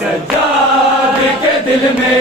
सज्जाद के दिल में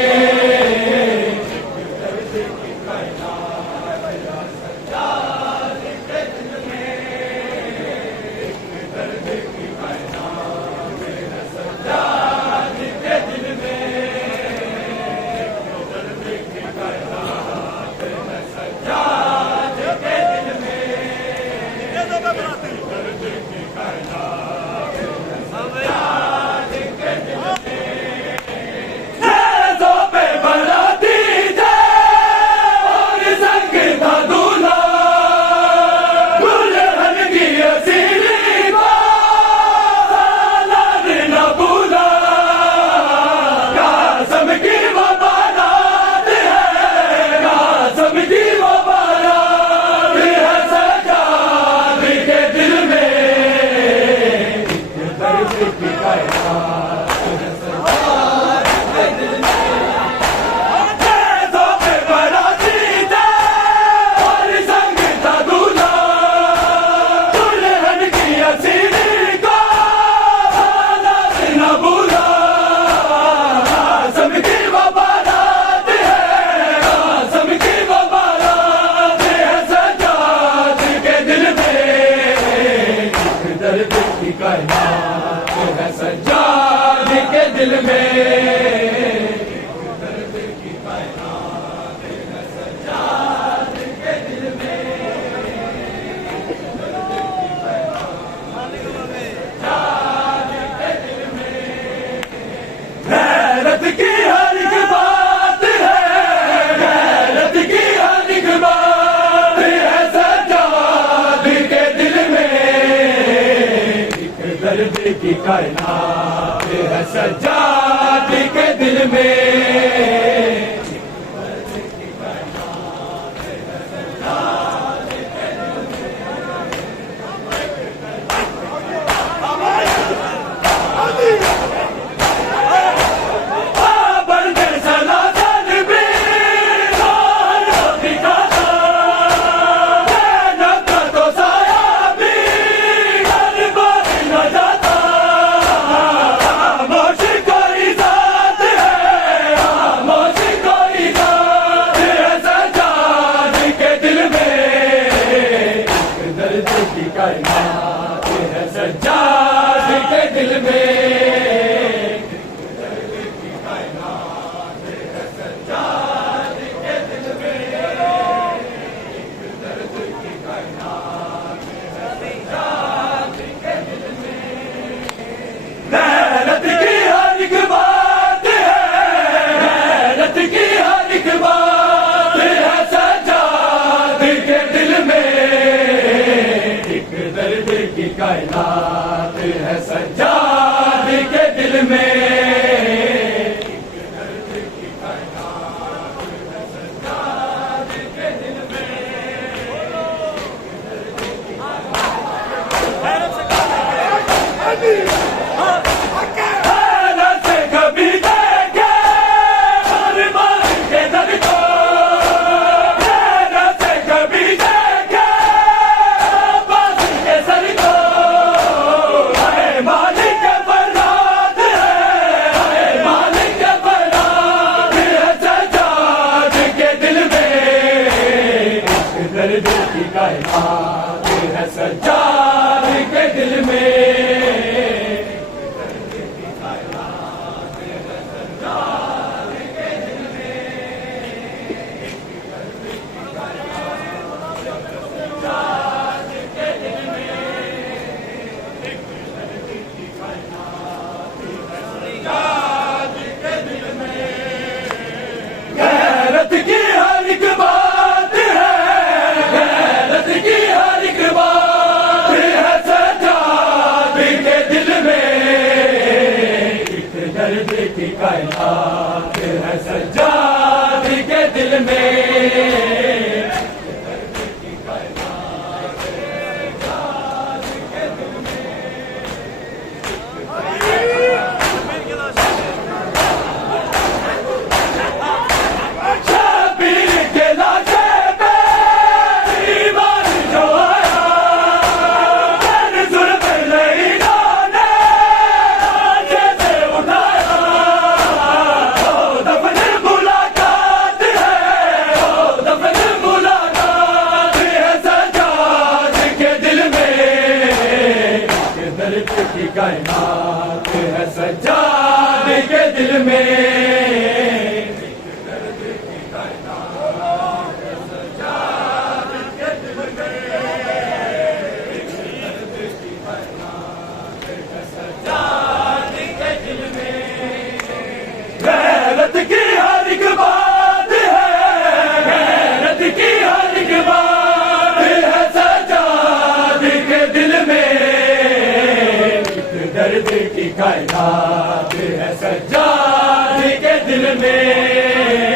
सज्जाद के दिल में सज्जाद के दिल में गैरत की हर एक बात है, गैरत की हर एक बात है सज्जाद के दिल में। एक दर्द की कायनात है सज्जाद के दिल में। सज्जाद के दिल में सज्जाद के दिल में दर्द की कायनात सज्जाद के दिल में। गैरत की हर एक बात है, गैरत की हर एक बात है सज्जाद के दिल में। एक दर्द की कायनात है सज्जाद के दिल में। दर्द की कायनात है सज्जाद के दिल की कायनात है सज्जाद के दिल में। दर्द की कायनात है सज्जाद के दिल में। की कायनात है सज्जाद के दिल में। गैरत की हर एक बात है, गैरत की हर एक बात है सज्जाद के दिल में। दर्द की कायनात है सज्जाद के दिल में।